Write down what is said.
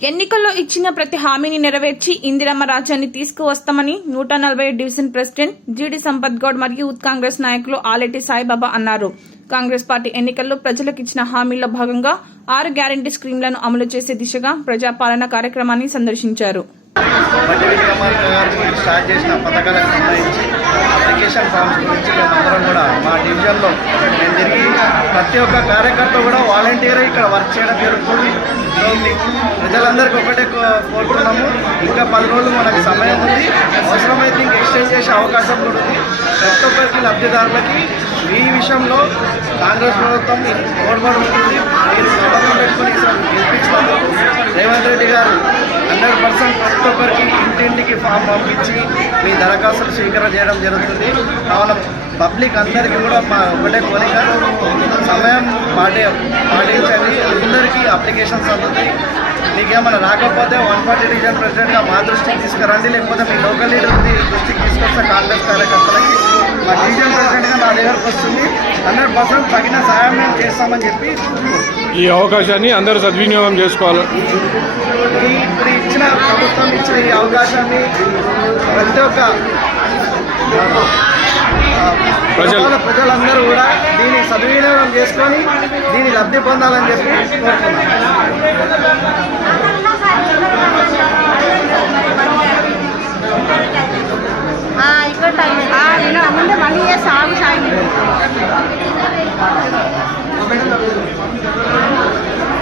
ఎన్నికల్లో ఇచ్చిన ప్రతి హామీని నెరవేర్చి ఇందిరమ్మ రాజ్యాన్ని తీసుకువస్తామని నూట నలభై division president GD Sampath Goud మరియు యూత్ కాంగ్రెస్ నాయకులు ఆలెటి సాయిబాబా అన్నారు. కాంగ్రెస్ పార్టీ ఎన్నికల్లో ప్రజలకు ఇచ్చిన హామీల్లో భాగంగా ఆరు గ్యారంటీ స్కీమ్లను అమలు చేసే దిశగా ప్రజాపాలన కార్యక్రమాన్ని సందర్శించారు. స్టార్ట్ చేసిన పథకాలకు సంబంధించి అప్లికేషన్ ఫామ్స్ గురించి మేమందరం కూడా మా డివిజన్లో మేము తిరిగి ప్రతి ఒక్క కార్యకర్త కూడా వాలంటీర్ ఇక్కడ వర్క్ చేయడం జరుగుతుంది. సో ప్రజలందరికీ ఒకటే కో- ఇంకా పది రోజులు మనకు సమయం ఉంది. అవసరమైతే ఇంక ఎక్స్టెండ్ చేసే అవకాశం కూడా ఉంది. ప్రతి ఒక్కరికి లబ్ధిదారులకి ఈ విషయంలో కాంగ్రెస్ ప్రభుత్వం తోడ్పడి ఉంటుంది. మీరు నమ్మకం పెట్టుకుని గెలిపించినందుకు రేవంత్ రెడ్డి గారు హండ్రెడ్ పర్సెంట్ ప్రతి ఒక్కరికి ఇంటింటికి ఫామ్ పంపించి మీ దరఖాస్తులు స్వీకరణ చేయడం జరుగుతుంది. కావున పబ్లిక్ అందరికీ కూడా ఒకటే కోరిక సమయం పాటి పాటించండి. అందరికీ అప్లికేషన్స్ అందుతాయి. మీకేమైనా రాకపోతే వన్ ఫార్టీ డివిజన్ ప్రెసిడెంట్గా మా దృష్టికి తీసుకురండి. లేకపోతే మీ లోకల్ లీడర్ దృష్టికి తీసుకొస్తే కాంగ్రెస్ కార్యకర్తలకి మా డివిజన్ ప్రెసిడెంట్గా నా దగ్గరకు వస్తుంది. హండ్రెడ్ పర్సెంట్ తగిన సాయం మేము చేస్తామని చెప్పి ఈ అవకాశాన్ని అందరూ సద్వినియోగం చేసుకోవాలి. ఇప్పుడు ఇచ్చిన ప్రభుత్వం ఇచ్చిన ఈ అవకాశాన్ని ప్రతి ఒక్క ప్రజలు. ప్రజలందరూ కూడా దీన్ని సద్వినియోగం చేసుకొని దీన్ని లబ్ధి పొందాలని చెప్పి మళ్ళీ సాగు సాగు